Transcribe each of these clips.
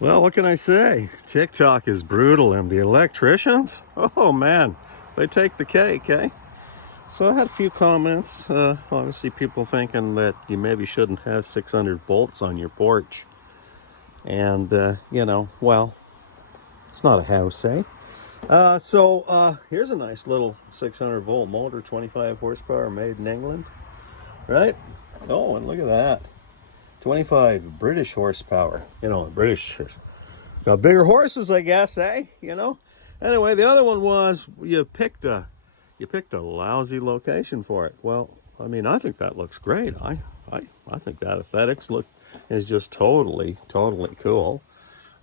Well, what can I say? TikTok is brutal, and the electricians, oh man, they take the cake, eh? So I had a few comments. Obviously, people thinking that you maybe shouldn't have 600 volts on your porch. And, well, it's not a house, eh? Here's a nice little 600 volt motor, 25 horsepower, made in England, right? Oh, and look at that. 25 British horsepower. You know, the British got bigger horses, I guess, eh? Anyway, the other one was you picked a lousy location for it. Well, I mean, I think that looks great. I think that aesthetics is just totally cool.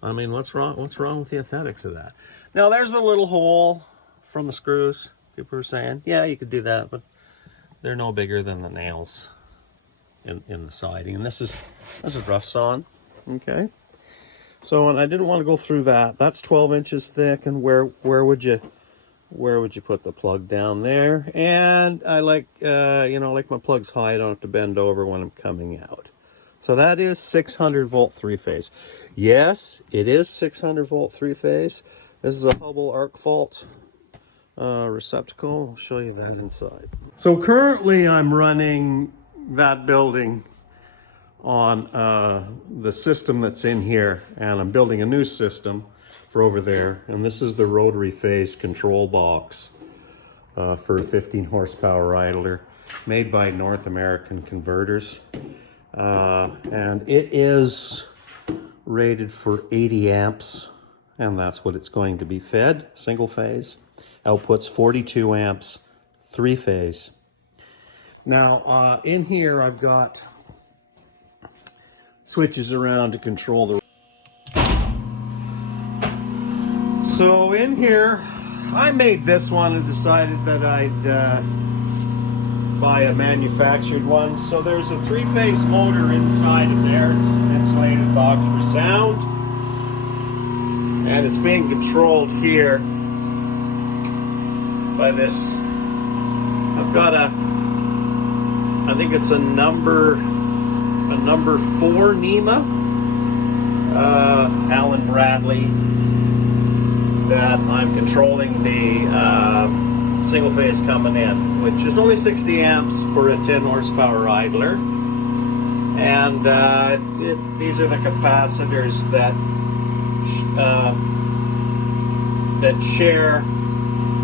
I mean, what's wrong with the aesthetics of that? Now, there's the little hole from the screws. People are saying, yeah, you could do that, but they're no bigger than the nails in the siding. And this is rough sawn. Okay. So, and I didn't want to go through that. That's 12 inches thick, and where would you put the plug? Down there? And I like like my plugs high, I don't have to bend over when I'm coming out. So that is 600 volt three phase. Yes, it is 600 volt three phase. This is a Hubble arc fault receptacle. I'll show you that inside. So currently I'm running that building on the system that's in here, and I'm building a new system for over there, and this is the rotary phase control box for a 15 horsepower idler made by North American Converters, and it is rated for 80 amps, and that's what it's going to be fed. Single phase outputs 42 amps, three phase. Now, in here, I've got switches around to control the... So in here, I made this one and decided that I'd buy a manufactured one. So there's a three-phase motor inside of there. It's an insulated box for sound. And it's being controlled here by this. I've got I think it's a number 4 NEMA, Allen Bradley, that I'm controlling the single phase coming in, which is only 60 amps for a 10 horsepower idler. And these are the capacitors that share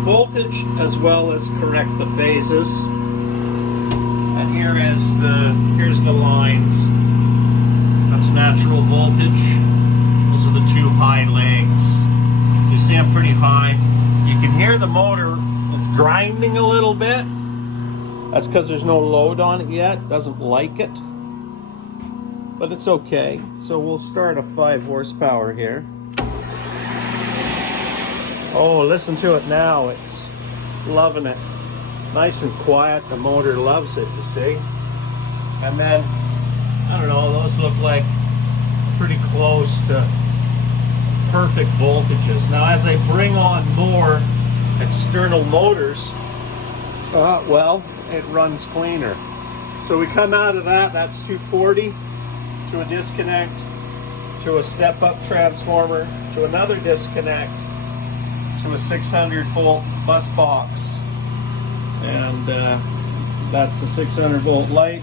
voltage as well as correct the phases. And here's the lines. That's natural voltage. Those are the two high legs. You see I'm pretty high. You can hear the motor is grinding a little bit. That's because there's no load on it yet. It doesn't like it. But it's okay. So we'll start a 5 horsepower here. Oh, listen to it now. It's loving it. Nice and quiet. The motor loves it, you see. And then, I don't know, those look like pretty close to perfect voltages. Now, as I bring on more external motors, well, it runs cleaner. So we come out of that, that's 240, to a disconnect, to a step-up transformer, to another disconnect, to a 600 volt bus box. And that's a 600 volt light.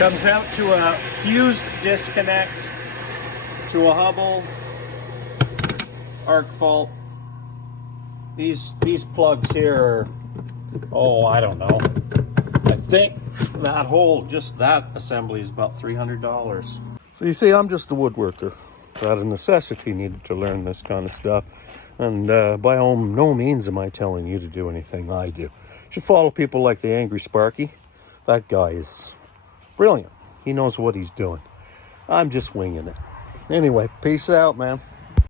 Comes out to a fused disconnect, to a Hubble arc fault. These plugs here are, oh, I don't know. I think that whole, just that assembly is about $300. So you see, I'm just a woodworker. Out of necessity needed to learn this kind of stuff. And by no means am I telling you to do anything I do. You should follow people like the Angry Sparky. That guy is brilliant. He knows what he's doing. I'm just winging it. Anyway, peace out, man.